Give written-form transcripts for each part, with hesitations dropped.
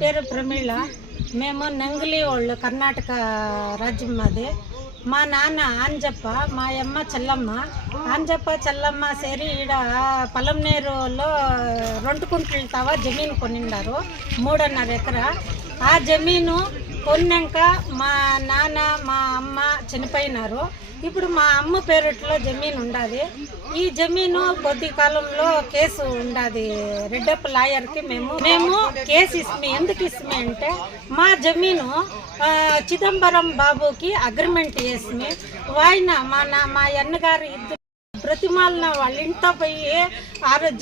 పేరు ప్రమీళ. మేము నంగిలి వాళ్ళు, కర్ణాటక రాజ్యం మాది. మా నాన్న ఆంజప్ప, మా అమ్మ చెల్లమ్మ. ఆంజప్ప చెల్లమ్మ సేరి ఈడ పలంనేరులో 2 కుంటలు తవా జమీన్ కొనిండారు, 3.5 ఎకరా. ఆ జమీను కొన్నాక మా నాన్న మా అమ్మ చనిపోయినారు. ఇప్పుడు మా అమ్మ పేరుట్లో జమీన్ ఉండాది. ఈ జమీను కొద్ది కాలంలో కేసు ఉండాది రెడ్డప్ప లాయర్కి. మేము కేసు ఇస్మే. ఎందుకు ఇస్మే అంటే మా జమీను చిదంబరం బాబుకి అగ్రిమెంట్ చేసి ఆయన మా అన్నగారు ఇద్దరు బ్రతిమాలిన వాళ్ళ ఇంట్లో పోయి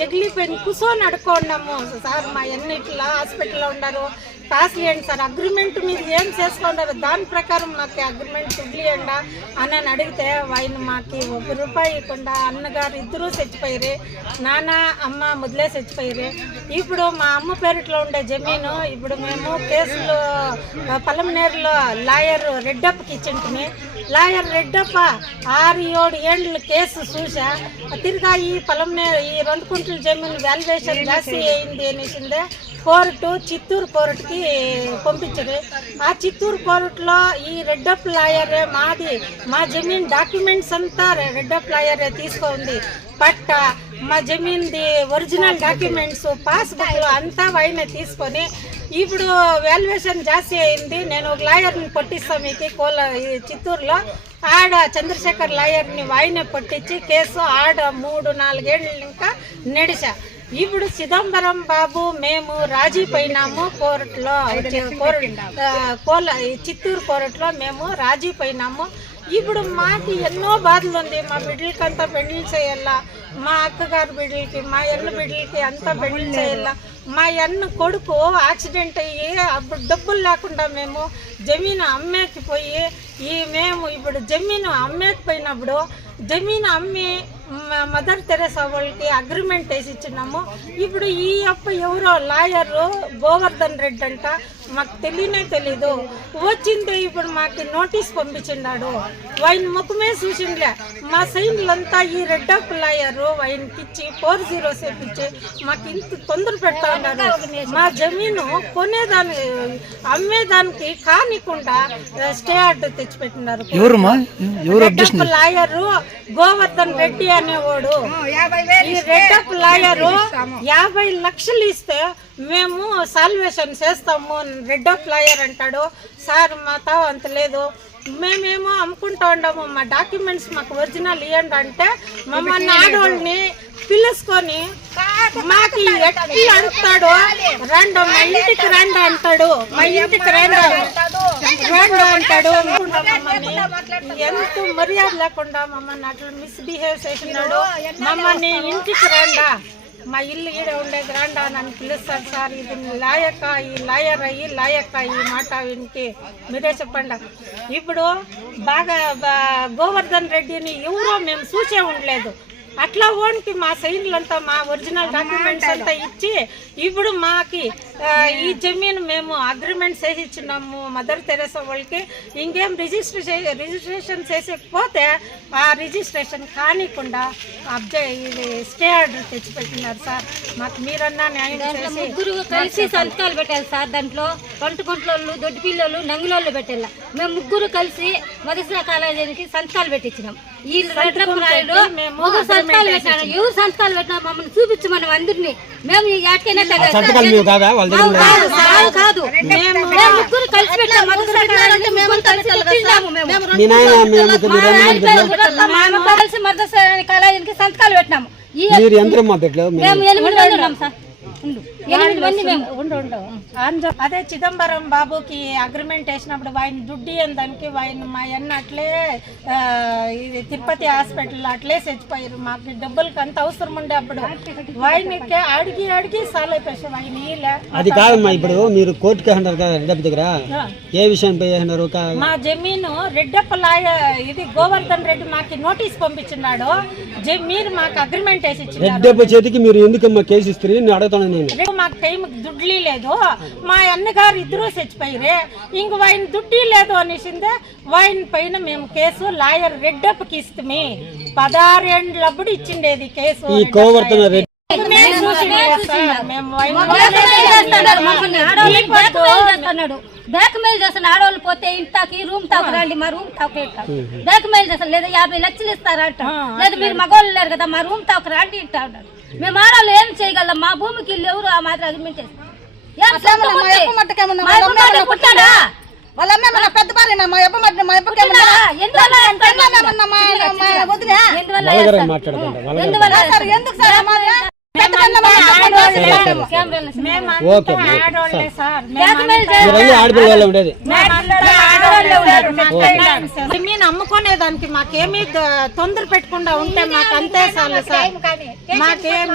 జగిలిపోయి కూర్చొని అడుకోండాము. సార్ మా అన్న ఇట్లా హాస్పిటల్లో ఉన్నారు, కాసులేండి సార్, అగ్రిమెంట్ మీరు ఏం చేసుకున్నారు, దాని ప్రకారం మాకు అగ్రిమెంట్ ఇవ్వండి అని అడిగితే ఆయన మాకు 1 రూపాయి ఇవ్వకుండా అన్నగారు ఇద్దరూ చచ్చిపోయారు, నాన్న అమ్మ మొదలే చచ్చిపోయారు. ఇప్పుడు మా అమ్మ పేరుట్లో ఉండే జమీను ఇప్పుడు మేము కేసులు పలంనేరులో లాయర్ రెడ్డప్పకి ఇచ్చింటిమి. లాయర్ రెడ్డప్ప 6-7 ఏళ్ళు కేసు చూసా. తిరిగా ఈ పలంనేరు ఈ 2 కుంటల జమీన్ వాల్యుయేషన్ జాస్తి అయింది అనేసిందే కోర్టు చిత్తూరు కోర్టుకి పంపించారు. ఆ చిత్తూరు కోర్టులో ఈ రెడ్డప్ లాయరే మా జమీన్ డాక్యుమెంట్స్ అంతా రెడ్డప్ లాయరే తీసుకుంది. పట్ట మా జమీన్ది ఒరిజినల్ డాక్యుమెంట్స్ పాస్బుక్లు అంతా ఆయన తీసుకొని ఇప్పుడు వాల్యుయేషన్ జాస్తి అయింది. నేను ఒక లాయర్ని పట్టిస్తాను మీకు చిత్తూరులో. ఆడ చంద్రశేఖర్ లాయర్ని ఆయనే పట్టించి కేసు ఆడ 3-4 ఏళ్ళు ఇంకా నడిచా. ఇప్పుడు చిదంబరం బాబు మేము రాజీ పోయినాము కోర్టులో, చిత్తూరు కోర్టులో మేము రాజీ పోయినాము. ఇప్పుడు మాకు ఎన్నో బాధలు ఉంది. మా బిడ్డలకంతా పెళ్లి చేయాలా, మా అక్కగారి బిడ్డలకి, మా అన్న బిడ్డలకి అంతా పెళ్లి చేయాలా. మా అన్న కొడుకు యాక్సిడెంట్ అయ్యి అప్పుడు డబ్బులు లేకుండా మేము జమీను అమ్మేకి పోయి మేము ఇప్పుడు జమీను అమ్మేకపోయినప్పుడు జమీను అమ్మి మదర్ తెరెసా వాళ్ళకి అగ్రిమెంట్ వేసి ఇచ్చినాము. ఇప్పుడు ఈ ఎవరో లాయరు గోవర్ధన్ రెడ్డి అంట, మాకు తెలీదు. వచ్చింది ఇప్పుడు మాకు నోటీస్ పంపించిన్నాడు. ఆయన ముఖమే చూసిండ్లే. మా సైన్లంతా ఈ రెడ్డప్ లాయరు ఆయనకి ఇచ్చి 40 చేపించి మాకు ఇంత తొందర పెడతా ఉన్నారు. మా జమీను కొనేదానికి అమ్మేదానికి కానికుండా స్టే ఆర్డర్ తెచ్చిపెట్టినారు. రెడ్డప్ లాయరు గోవర్ధన్ రెడ్డి అనేవాడు. ఈ రెడ్డప్ లాయరు 50 లక్షలు ఇస్తే మేము సాల్వేషన్ చేస్తాము రెడ్డప్ లాయర్ అంటాడు. సార్ మాతో అంత లేదు, మేమేమో అమ్ముకుంటా ఉండము, మా డాక్యుమెంట్స్ మాకు ఒరిజినల్ ఇవ్వండి అంటే మమ్మల్ని ఆడవాళ్ళని పిలుచుకొని మాకు ఎట్టి అడుగుతాడు. రండి మా ఇంటికి రండి అంటాడు, మా ఇంటికి రండి అంటాడు. ఎంత మర్యాద లేకుండా మమ్మల్ని అట్లా మిస్బిహేవ్ చేసినాడు. మమ్మల్ని ఇంటికి రండా, మా ఇల్లు ఈడ ఉండేది రాండా నన్ను పిలుస్తారు. సార్ ఇది లాయక్క, ఈ లాయర్ అయ్యి లాయక్క ఈ మాట వినికి మీరే చెప్పండి. ఇప్పుడు బాగా గోవర్ధన్ రెడ్డిని ఎవరో మేము చూసే ఉండలేదు. అట్లా ఓన్కి మా సైన్లంతా మా ఒరిజినల్ డాక్యుమెంట్స్ అంతా ఇచ్చి ఇప్పుడు మాకి ఈ జమీన్ మేము అగ్రిమెంట్ చేసి ఇచ్చినాము మదర్ తెరెసా వాళ్ళకి. ఇంకేం రిజిస్ట్రేషన్ చేసేకపోతే ఆ రిజిస్ట్రేషన్ కానికుండా ఇది స్టే ఆర్డర్ తెచ్చిపెట్టినారు. సార్ మాకు మీరన్నా న్యాయం చేసి. ముగ్గురు కలిసి సంతకాలు పెట్టాలి సార్. దాంట్లో 2 కుంటలోళ్ళు, దొడ్డి పిల్లలు, నంగులోళ్ళు పెట్టాలి. మేము ముగ్గురు కలిసి మదర్సా కాలేజీకి సంతకాలు పెట్టించినాం. ఈ రెడ్డప్ప లాయరు సంతకాలు పెట్టినారు. ఎవరు సంతకాలు పెట్టినా మమ్మల్ని చూపించమని అందరినీ. మేము ఏటకైనా కాదు, ముగ్గురు కలిసి పెట్టాము. మదర్సా కాలేజీ మేము కలిసి మదర్సా కాలేజీకి సంతకాలు పెట్టినాము. మేము 8 మంది ఉన్నాం సార్. అదే చిదంబరం బాబుకి అగ్రిమెంట్ వేసినప్పుడు ఆయన దుడ్డి దానికి ఆయన మా అన్న అట్లే ఇది తిరుపతి హాస్పిటల్ అట్లే చచ్చిపోయారు. మాకు డబ్బులకి అంత అవసరం ఉండే అప్పుడు ఆయనకి అడిగి సాల్ అయిపోయి ఆయన. అది కాదమ్మా, ఇప్పుడు మీరు కోర్టుకి అన్నారు కదా రెడ్డప్ప దగ్గర, ఏ విషయం అన్నారు? మా జమీను రెడ్డప్ప ఇది గోవర్ధన్ రెడ్డి మాకు నోటీస్ పంపించినాడు. మీరు మాకు అగ్రిమెంట్ వేసి ఇచ్చి రెడ్డప్ప చేతికి మీరు ఎందుకమ్మా కేసు ఇస్తారు నేను అడుగుతాను. మాకు టైం దుడ్లీ లేదు, మా అన్నగారు ఇద్దరు చచ్చిపోయారే, ఇంక ఆయన దుడ్డీ లేదు అనేసిందే ఆయన పైన మేము కేసు లాయర్ రెడ్డప్పకి ఇస్తే 16 ఏళ్ళప్పుడు ఇచ్చిండేది కేసు. బ్యాక్ మెయిల్ చేస్తాను. ఆడవాళ్ళు పోతే ఇంటికి రూమ్ తాకు రండి, మా రూమ్ తాకు బ్యాక్ మెయిల్ చేస్తాను. లేదా 50 లక్షలు ఇస్తారంట, లేదా మీరు మగవాళ్ళు లేరు కదా మా రూమ్ తాకు రండి ఇంటా ఉన్నారు. మేము ఆడవాళ్ళు ఏం చేయగలం? మా భూమికి ఇల్లు ఎవరు ఆ మాత్రం అగ్రిమెంట్ చేస్తారు. పెద్ద భార్య మా అబ్బ మా అబ్బకి ఎందుకు సార్ మేము అమ్ముకునేదానికి మాకేమీ తొందర పెట్టకుండా ఉంటే మాకు అంతే చాలు సార్.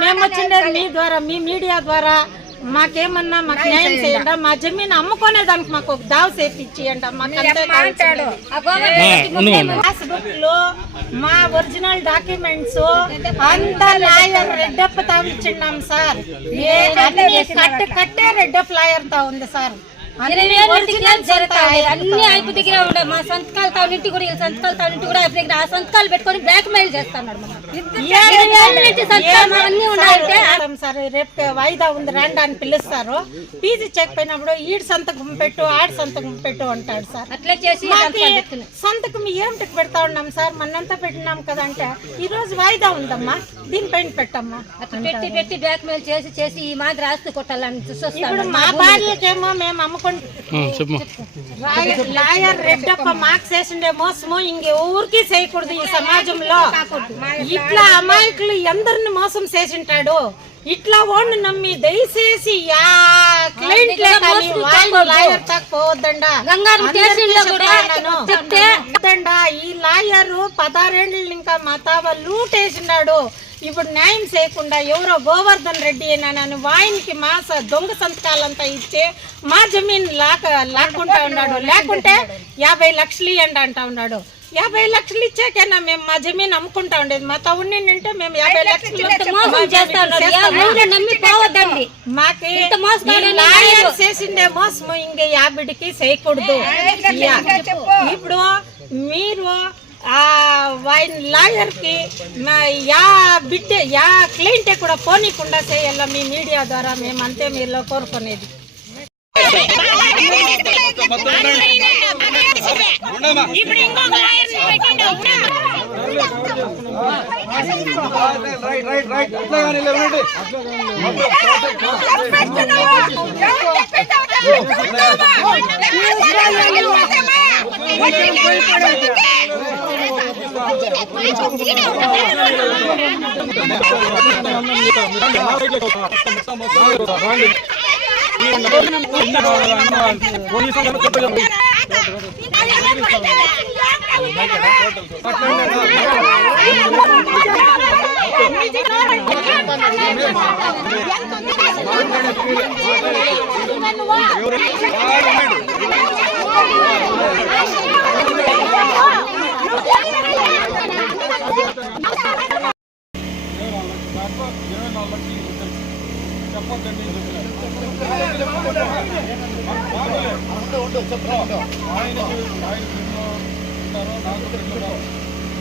మేము వచ్చిండేది మీ ద్వారా, మీ మీడియా ద్వారా మాకేమన్నా మాకు న్యాయం చేయండి. మా జమీన్ అమ్ముకునేదానికి మాకు ఒక దావ చేపించండి. మాకు అంతే పాస్బుక్ లో మా ఒరిజినల్ డాక్యుమెంట్స్ అంతా లాయర్ రెడ్డప్ప తాగిచ్చిన్నాం సార్. కట్టే రెడ్డప్ప లాయర్ తా ఉంది సార్. అన్ని అయిపు దగ్గర ఉండే మా సంతకాలు ఇంటి కూడా సంతకాలు ఇంటి కూడా దగ్గర ఆ సంతకాలు పెట్టుకొని బ్లాక్ మెయిల్ చేస్తున్నాడు. రేపు వాయిదా ఉంది రండి అని పిలుస్తారు. పీజీ చెక్ పోయినప్పుడు ఈడు సంతకం పెట్టు ఆడి సంతకం పెట్టు అంటాడు సార్. అట్లా చేసి సంతకం ఏమిటికి పెడతా ఉన్నాం సార్, మనంతా పెట్టినాం కదా అంటే ఈ రోజు వాయిదా ఉందమ్మా దీనిపైన పెట్టమ్మా పెట్టి బ్లాక్ మెయిల్ చేసి ఈ మాదిరి ఆస్తి కొట్టాలని ఇప్పుడు మా భార్యకేమో మేము లాయర్ రెడ్డప్ప మాకు చేసిండే మోసము ఇంకెవరికి చేయకూడదు ఈ సమాజంలో. ఇట్లా అమాయకులు ఎందరిని మోసం చేసింటాడు. ఇట్లా ఓన్ను నమ్మి దయచేసి లాయర్ తాకపోవద్దండా. ఈ లాయరు 16 ఏళ్ళు ఇంకా మా తావ లూటేసినాడు. ఇప్పుడు న్యాయం చేయకుండా ఎవరో గోవర్ధన్ రెడ్డి నన్ను వాయిన్కి మాస దొంగ సంతకాలంతా ఇచ్చి మా జమీన్ లాక్కుంటా ఉన్నాడు. లేకుంటే 50 లక్షలు ఇవ్వండి అంటా ఉన్నాడు. 50 లక్షలు ఇచ్చాకైనా మేము మా జమీన్ అమ్ముకుంటా ఉండేది. మా తవుడిని అంటే మేము 50 లక్షలు మాకి లాయర్ చేసిండే మోసము ఇంక 50కి చేయకూడదు. ఇప్పుడు మీరు లాయర్ కి యా క్లయింట్ కూడా పోనీకుండా చేయాల మీ మీడియా ద్వారా. మేము అంతే మీలో కోరుకునేది.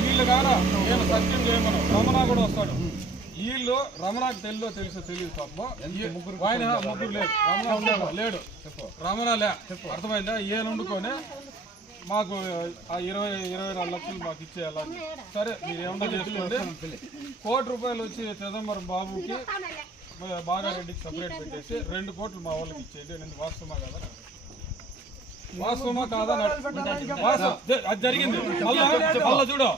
వీళ్ళు కాదా నేను సత్యం చేయమను. రమణ కూడా వస్తాడు. వీళ్ళు రమణకు తెలియదు తప్ప ఆయన ముగ్గురు లేదు. రమణ లేడు, రమణ అర్థమైందా? ఈయన వండుకొని మాకు ఆ 24 లక్షలు మాకు ఇచ్చేయాలని. సరే మీరు ఏమన్నా చేసుకోండి. ₹1 కోటి వచ్చి చిదంబరం బాబుకి బాగారెడ్డికి సపరేట్ పెట్టేసి 2 కోట్లు మా వాళ్ళకి ఇచ్చేది. నేను వాస్తవమా కదా? వాస్తవమా కాదా? అది జరిగింది. మళ్ళా చూడు,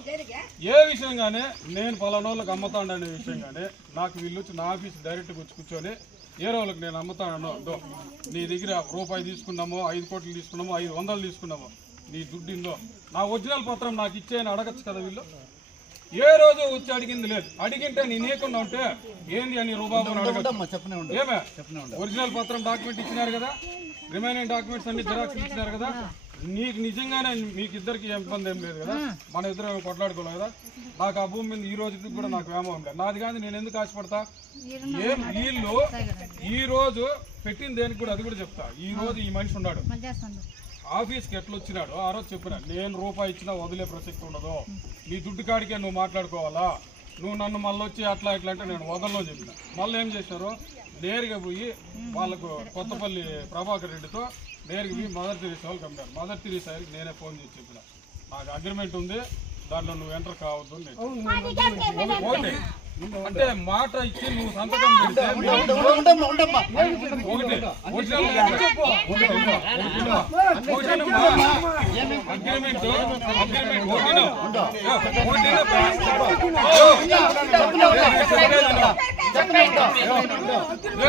ఏ విషయంగానే నేను పలానోళ్ళకి అమ్ముతాడనే విషయంగానే నాకు వీళ్ళు వచ్చి నా ఆఫీస్ డైరెక్ట్గా వచ్చి కూర్చొని ఏ రోజులకు నేను అమ్ముతాను, నీ దగ్గర రూపాయి తీసుకున్నామో 5 కోట్లు తీసుకున్నామో 500 తీసుకున్నామో నీ దుడ్డిందో నా ఒరిజినల్ పత్రం నాకు ఇచ్చేయని అడగచ్చు కదా. వీళ్ళు ఏ రోజు వచ్చి అడిగింది లేదు. అడిగింటే నేను ఏకుండా ఉంటే ఏంది అని రూబాబు అడగచ్చు. ఏమే ఒరిజినల్ పత్రం డాక్యుమెంట్ ఇచ్చినారు కదా, రిమైనింగ్ డాక్యుమెంట్స్ అన్ని జిరాక్స్ ఇచ్చినారు కదా. నీకు నిజంగానే మీకు ఇద్దరికి ఇబ్బంది ఏం లేదు కదా, మన ఇద్దరు కొట్లాడుకోలేదు కదా. నాకు ఆ భూమి మీద ఈ రోజుకి కూడా నాకు వ్యామోహం లేదు. నాది కానీ నేను ఎందుకు ఆశపడతా? ఏం వీళ్ళు ఈ రోజు పెట్టిన దేనికి కూడా అది కూడా చెప్తా. ఈ రోజు ఈ మనిషి ఉన్నాడు ఆఫీస్కి ఎట్లా వచ్చినాడు ఆ రోజు చెప్పిన నేను రూపాయి ఇచ్చినా వదిలే ప్రసక్తి ఉండదు. నీ దుడ్డు కాడికే నువ్వు మాట్లాడుకోవాలా. నువ్వు నన్ను మళ్ళీ వచ్చి అట్లా ఇట్లా అంటే నేను వదల్లో చెప్పిన. మళ్ళీ ఏం చేశారు, నేరుగా పోయి వాళ్ళకు కొత్తపల్లి ప్రభాకర్ రెడ్డితో నేరుగా పోయి మదర్ తెరీసా వాళ్ళు కంపారు. మదర్ తెరీసాకి నేనే ఫోన్ చేసి చెప్పిన, నాకు అగ్రిమెంట్ ఉంది, దాంట్లో నువ్వు ఎంటర్ కావద్దు అని. ఓకే అంటే మాట ఇచ్చి నువ్వు సంతకం పెడితే అగ్రిమెంట్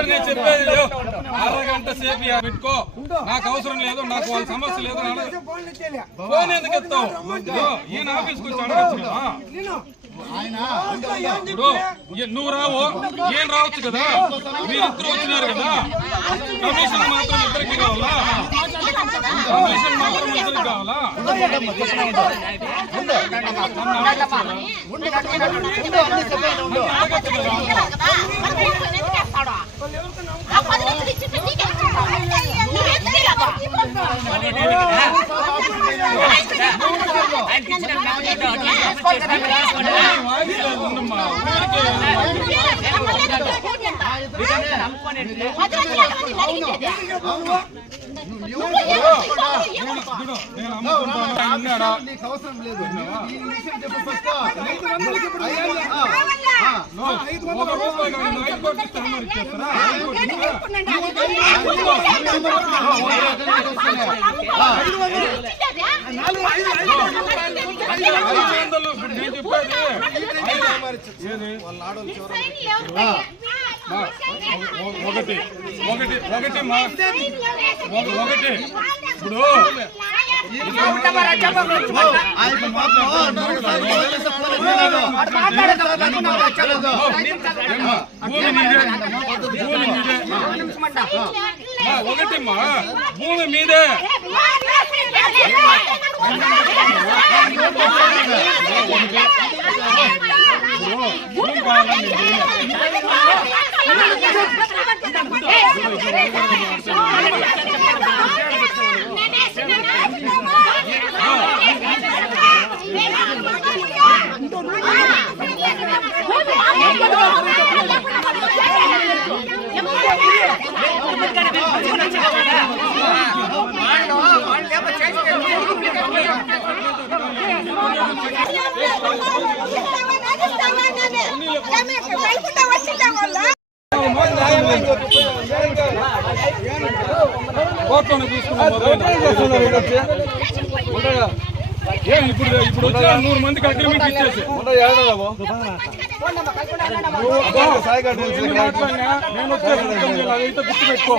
నేను చెప్పేది అరగంట సేపు పెట్టుకో, నాకు అవసరం లేదు, నాకు వాళ్ళ సమస్య లేదు. ఫోన్ ఎందుకు ఎత్తావు? ఈయన ఆఫీస్కి వచ్చి అడగచ్చు కదా. నువ్వు రావు, ఏం రావచ్చు కదా, మీరిద్దరు వచ్చినారు కదా. కమిషన్ మాత్రం ఇద్దరికి కావాలా? కమిషన్ మాత్రం ఇద్దరికి కావాలా? ఒకటి ఒకటి ఒకటి ఒకటి ఇప్పుడు ఒకటిమ్మా భూమి మీదే భూమి కావాలండి. కోర్టులో ఇప్పుడు ఇప్పుడు వచ్చిన 100 మందికి అగ్రిమెంట్ ఇచ్చేసి నేను వచ్చేసి గుర్తు పెట్టుకో.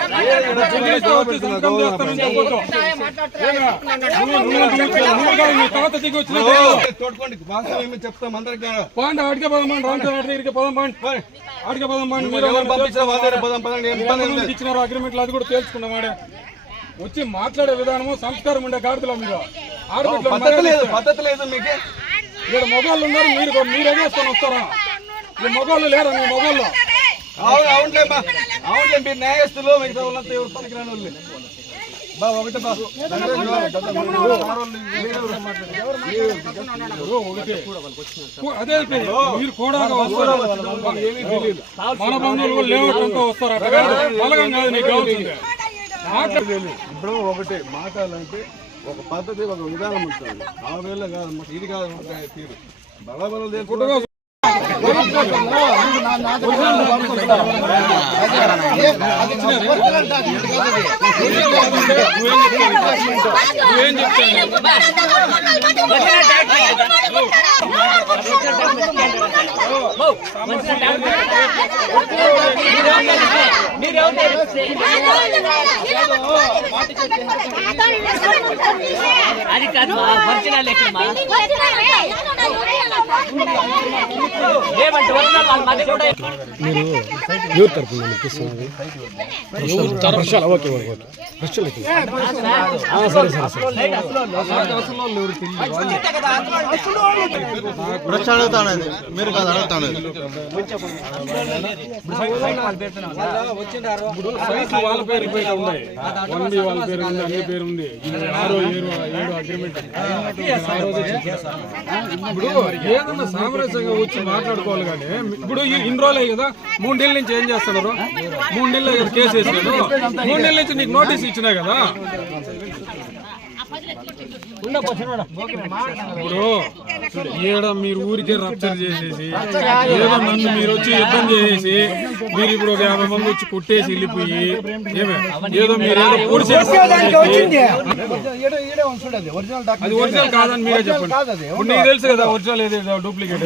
తర్వాత దిగి వచ్చిన పాండి ఆడికే పదం రామచంద్ర దగ్గరికి పదం ఆడికే పదం ఇచ్చినారు అగ్రిమెంట్లు, అది కూడా తేల్చుకున్నామాడే. వచ్చి మాట్లాడే విధానము సంస్కారం ఉండే గాడిదలో మీరు పద్ధతి లేదు మీకు. ఇక్కడ మొబైల్ ఉన్నారు, మీరు ఎగేసుకొని వస్తారా? ఈ మొబైల్ లేరా? మీ మొబైల్లో అవునులేమ్మా, అవునులే, మీరు న్యాయస్తులు, మిగతా వాళ్ళంతా ఎవరు పనికి రాని వాళ్ళు. ఒకటే అదే మీరు కూడా మన బంధువులు లేవటంతో వస్తారు. బలగం కాదు నీకు కావాల్సిందే. ఇప్పుడు ఒకటి మాట్లాడాలంటే ఒక పద్ధతి, ఒక విధానం ఉంటుంది. ఆ వేళ కాదు, ఇది కాదు తీరు బలబలం లేకుండా అది కాదు ఒరిజినల్ ఎక్కడమ్మా మీరు ఎవరు తరపున అనిపిస్తున్నది? ఓకే సరే అడుగుతానది మీరు కాదు అడుగుతానది. వాళ్ళ పేరు ఉన్నాయి, 1B వాళ్ళ పేరు ఉంది, అన్ని పేరు ఉంది. 6, 7, 7 అగ్రిమెంట్ ఇప్పుడు ఏదన్నా సామరస్యంగా వచ్చి మాట్లాడుకోవాలి కానీ ఇప్పుడు ఇన్ని రోజులే కదా 3 నెలల నుంచి ఏం చేస్తున్నారు 3 నెలలు కదా కేసు వేసాను 3 నెలల నుంచి నీకు నోటీస్ ఇచ్చినా కదా ఇప్పుడు ఈడ మీరు ఊరికే రప్చర్ చేసేసి ఏదో నన్ను మీరు వచ్చి యుద్ధం చేసేసి మీరు ఇప్పుడు ఒక 50 మంది వచ్చి కొట్టేసి వెళ్ళిపోయి ఏదో మీరు ఏదో పూర్తి అది ఒరిజినల్ కాదని మీరే చెప్పండి ఇప్పుడు నీకు తెలుసు కదా ఒరిజినల్ ఏదో డూప్లికేట్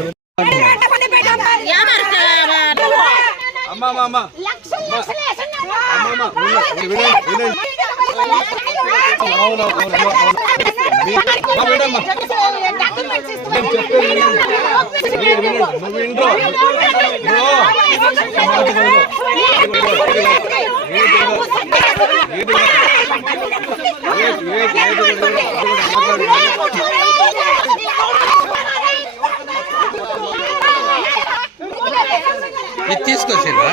ఇది తీసుకొచ్చిరా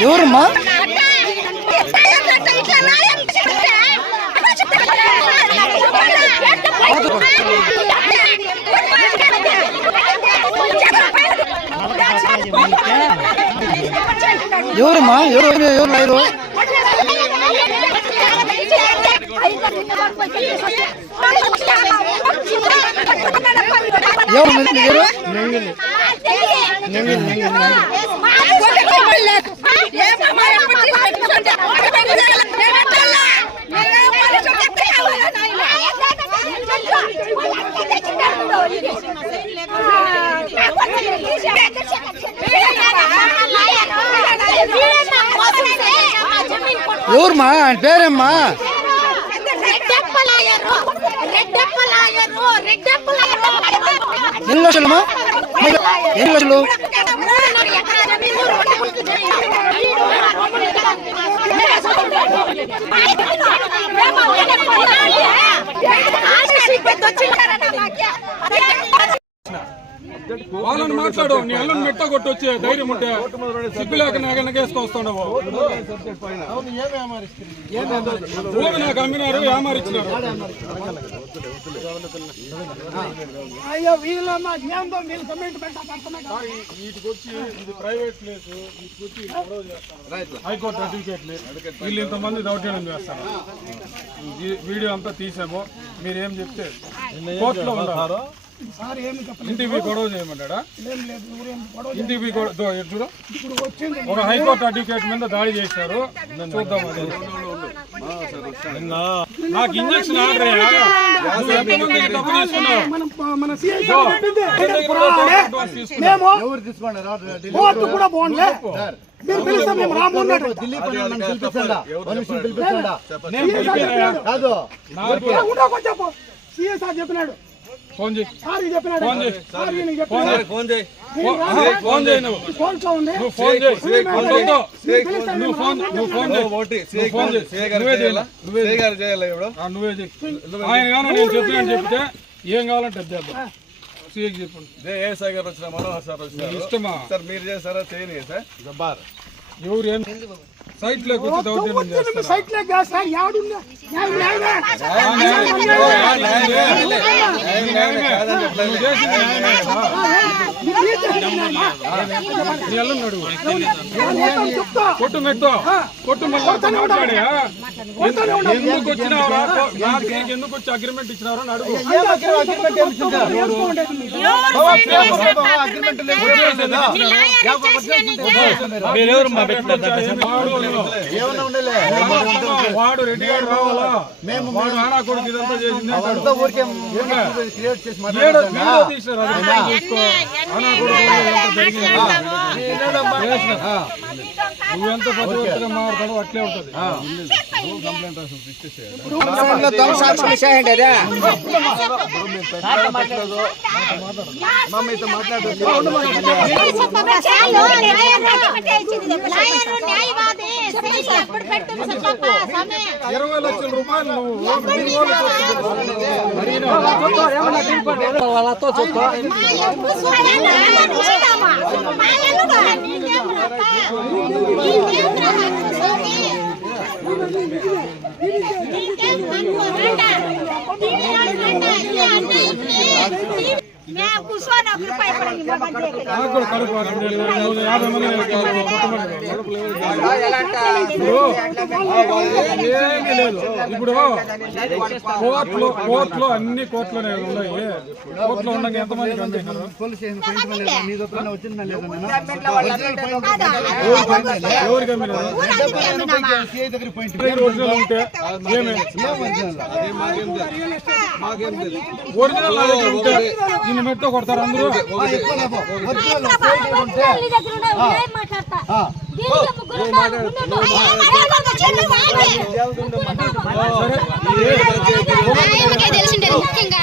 ఎవరమ్మా ఎవరమ్మా ఎవరు లేరు ఎవరమ్మా ఆయన పేరమ్మా ఎన్ని లక్షలమ్మా ఎన్ని లక్షలు వాళ్ళని మాట్లాడు నీ అల్లుని మెట్ట కొట్టి వచ్చే ధైర్యం ఉంటే సిగ్గులేక నాగేసుకొస్తున్నావు భూమి నాకు అమ్మినారు ఏమారిచ్చినారు వీటికి వచ్చి ఇది ప్రైవేట్ ప్లేస్ వీటికి వచ్చి గొడవ చేస్తారు హైకోర్టు సర్టిఫికేట్లు వీళ్ళు ఇంతమంది దౌర్జన్యం చేస్తారు వీడియో అంతా తీసాము మీరేం చెప్తే కోర్టులో ఉన్నారు ఇంటికి గొడవ చేయమంటాడా ఇంటికి చూడు ఒక హైకోర్టు అడ్వకేట్ మీద దాడి చేశారు చూద్దాం అది నాకు ఇంజక్షన్ ఆర్డర్ ఎంతమందికి డబ్బు చెప్పినాడు ఫోన్ చేయి ఆయన కానీ నేను చెప్పినాను చెప్తే ఏం కావాలంటే చేద్దాం సీఏకి చెప్పండి ఏఎస్ఐ గారు వచ్చిన మనోహర్ సార్ వచ్చిన ఇష్టమా సార్ మీరు చేస్తారా చేయని సార్ జబ్బార్ ఎవరు ఏం సైట్ లోకి వచ్చి దౌర్జన్యం చేస్తారా? సైట్ లో కాదు సార్, యాడున్నా న్యాయమే. నువ్వు చేసింది న్యాయమే కదా? నీ అల్లుని అడుగు. కొట్టు మెట్టు కొట్టు మళ్ళీ మాట్లాడా ఎందుకు వచ్చినావరా? నాకు నీకు ఎందుకు వచ్చి అగ్రిమెంట్ ఇచ్చినారో అని అడుగు. వాడు రెడ్డి గారు రావాలా? వాడు ఆనా కొడుకు ఇదంతా చేసింది వీడియో తీసినారు. అది చూసుకో. ఆనా కొడుకు ఇదంతా జరిగింది. నువ్వెంత ప్రతిపక్షంగా మాట్లాడతాడో అట్లే ఉంటుంది. ₹20 లక్షలు నువ్వు వాళ్ళతో చూస్తా నాకు కూడా కడుపు 50 మంది ఏమీ లేదు. ఇప్పుడు కోర్టులో అన్ని కోర్టులోనే ఉన్నాయి. కోర్టులో ఉండగా ఎంతమంది కనిపించారు? ఎవరికి ఒరిజినల్ ఉంటే ఒరిజినల్ ఉంటే నిన్ను మెట్టు కొడతారు అందరూ. తెలిసిండే ముఖ్యంగా